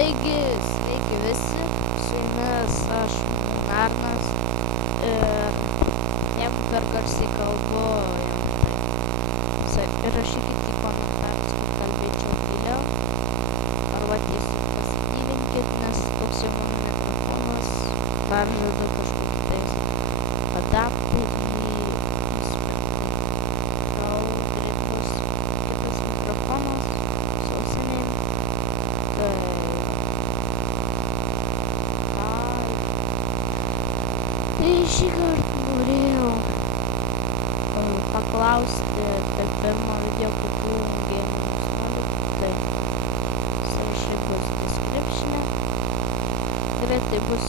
Taigi, sveiki visi, su jumis aš Arnas ir jeigu per garsiai kalbu, rašykit į komentarus, kad kalbėčiau tyliau, arba tiesiog pasitylinkit, nes toks jau mano mikrofonas, peržadu kažkokį tais adaptą į nusipirkti. Gal greit bus kitas mikrofonas su ausinėm. Tai šįkart norėjau paklausti per pirmą video, kokių gėrimų jūs norit. Tai sąrašai bus descriptione. Greitai bus